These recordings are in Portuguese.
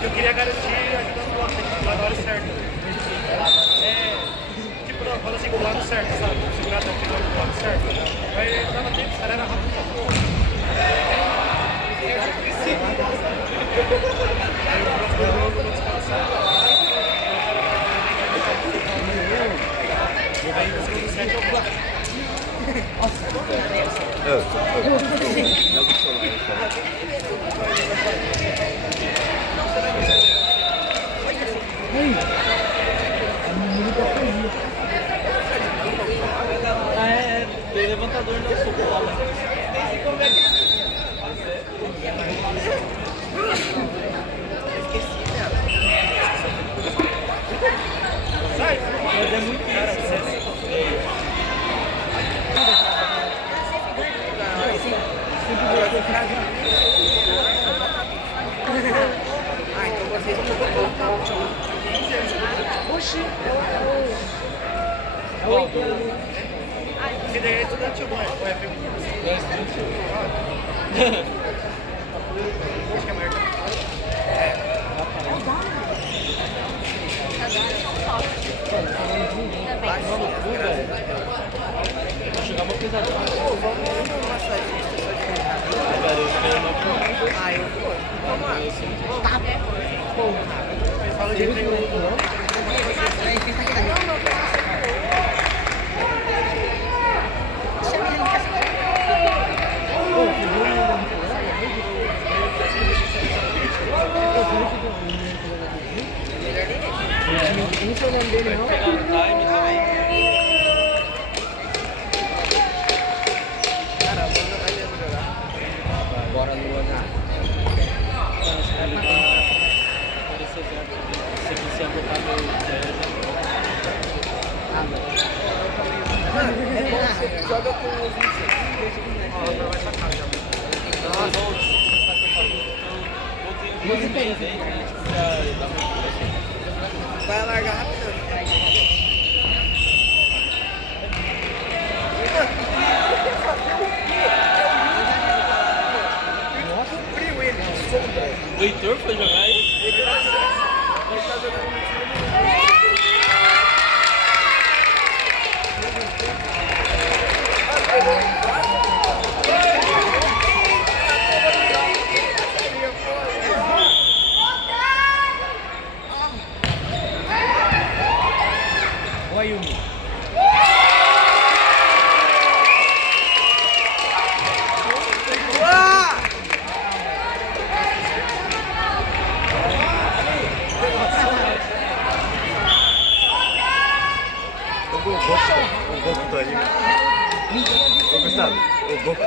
Eu queria garantir ajudando o outro lá na hora certa. Tipo, não, fala assim, do lado certo, sabe? Segurar até o lado certo. Aí não dava tempo, o cara era rápido. Aí o próximo jogo eu vou descansar. Aí no segundo set eu vou. Tem levantador no soco lá, Sai! mas é muito isso. Então vocês não vão Oxi! Esse daí é estudante ou é feminino? É estudante. Acho que é marca. Vou chegar uma pesadão. Vamos no massagista só de brincadeira. Cara, eu quero não. Eu vou. Vamos lá. Fala de tem Não tô olhando dele, não. Pegar no time também. Cara, a banda vai mesmo jogar. Bora, Luana. Parecia certo. Se aqui se adotar meu Mano, é bom que você joga com o 26. Vai largar rapidão. Cumpriu ele, sombra. O Heitor foi jogar aí? Ele tá jogando no time. Oi, Yumi. O Goku ali. Ô Gustavo, o Goku.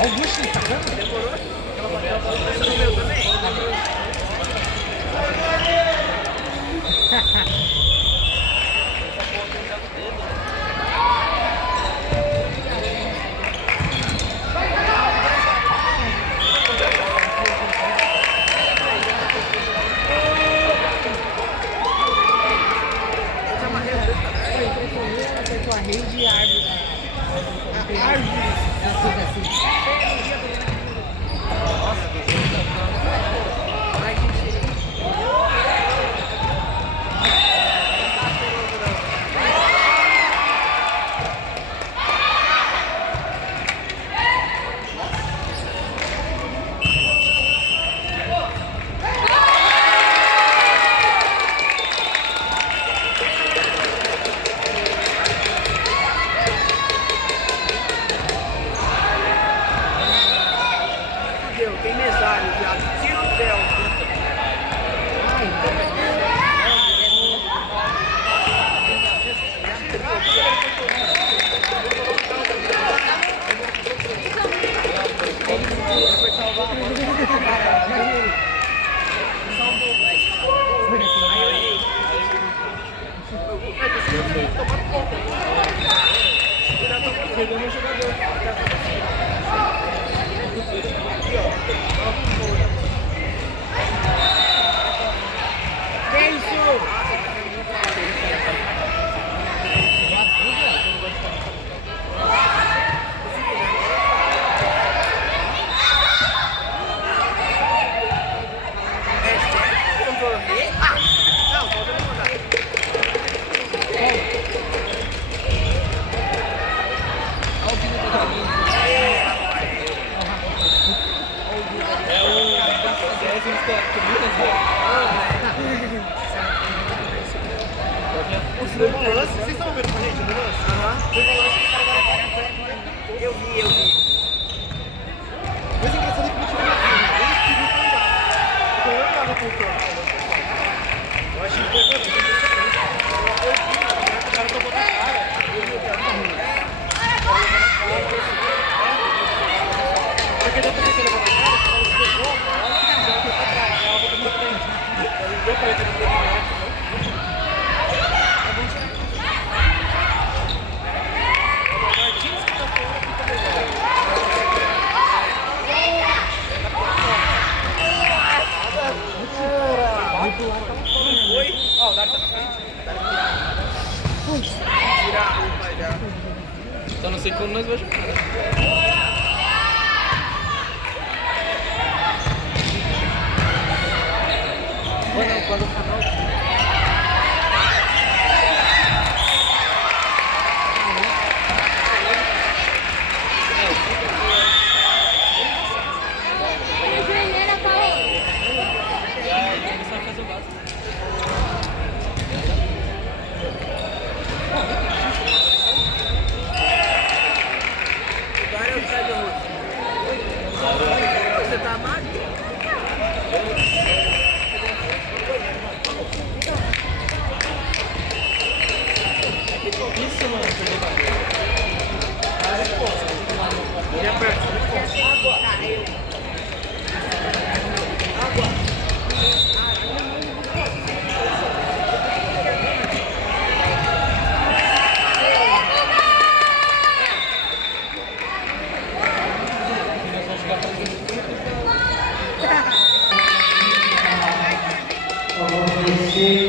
Augusto, tá vendo? Demorou? No meu também? A rede e a árvore. A árvore. Ai, gente. vocês estão vendo com a gente, no lance? Teve um lance que os caras deram 40. Eu vi. Mas é engraçado que me tirou na frente. Eles queriam andar. Então eu tava apontando. Eu achei que foi pra mim. O cara tomou na cara. Porque da primeira que ele levou na cara, você falou que pegou, ela foi pra trás, ela voltou pra frente. Eu falei que ele foi pra frente. Ó, o Dário tá na frente? Tira a roupa já. Só não sei quando nós vamos jogar. Quando o canal. Você tá amado? Isso, mano, perder bagulho. Ele aperta, muito bom.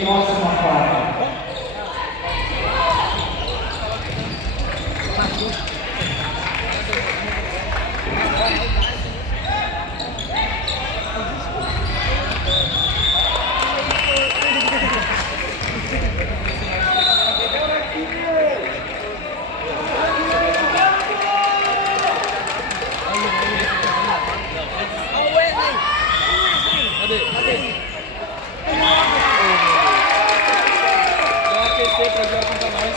Próxima quadra. Cadê? Vou aquecer pra jogar contra nós.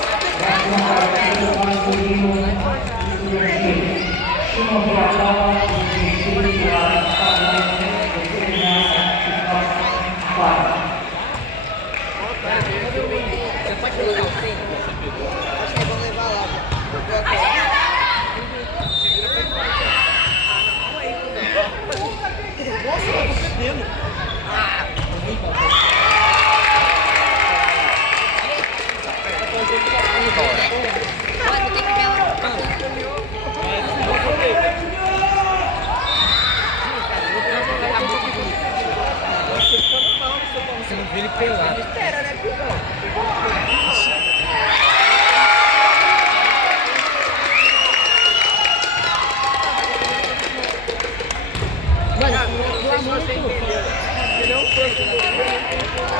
Você pode colocar o frente? Acho que vamos levar lá. Nossa, eu tô fedendo. Você não vê ele pelado. Espera, né, cuzão? Ele é um franco.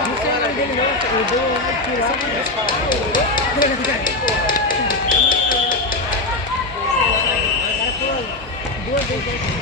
Não sei o nome dele não, eu dou aqui lá. Duas vezes aqui.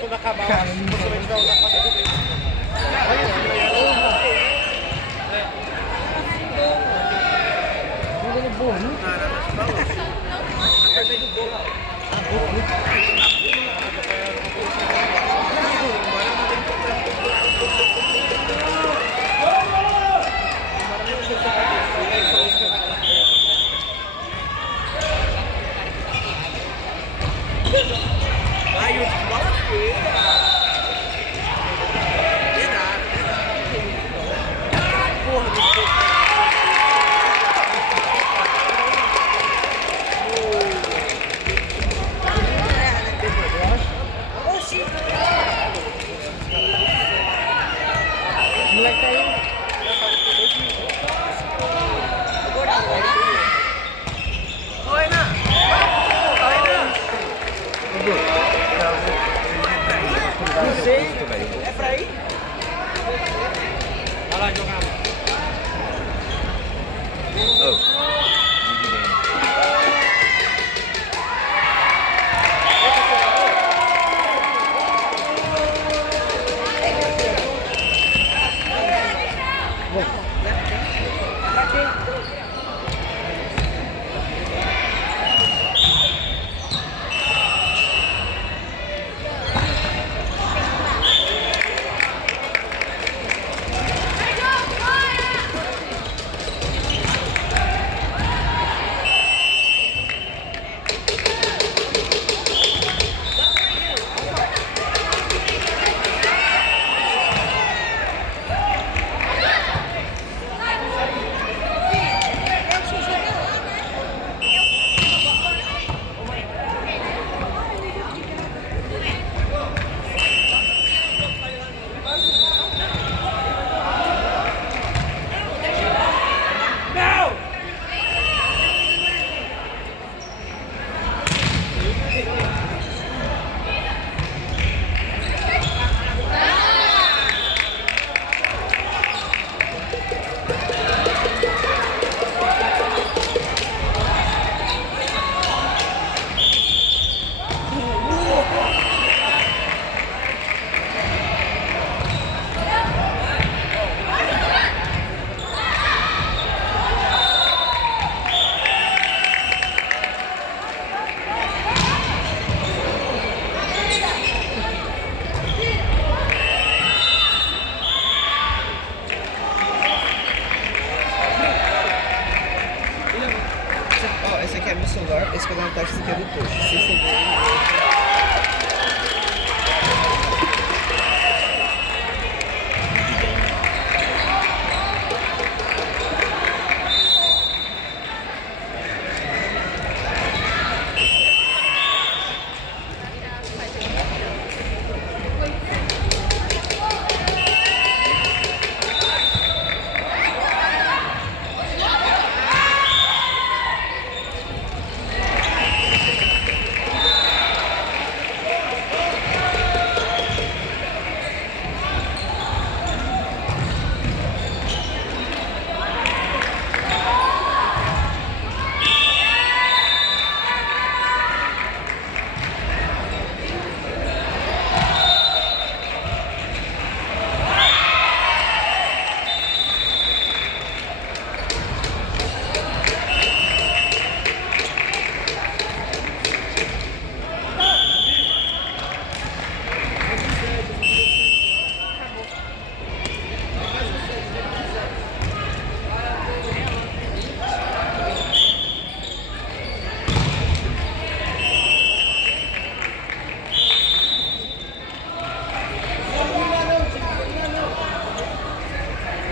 Quando acabar, possivelmente vai usar a faca do meio. Ai, o bola feia. Verdade. Pra quê? Ó, esse aqui é meu celular, esse que eu dou no teste, esse aqui é do Tocho. Se você ver,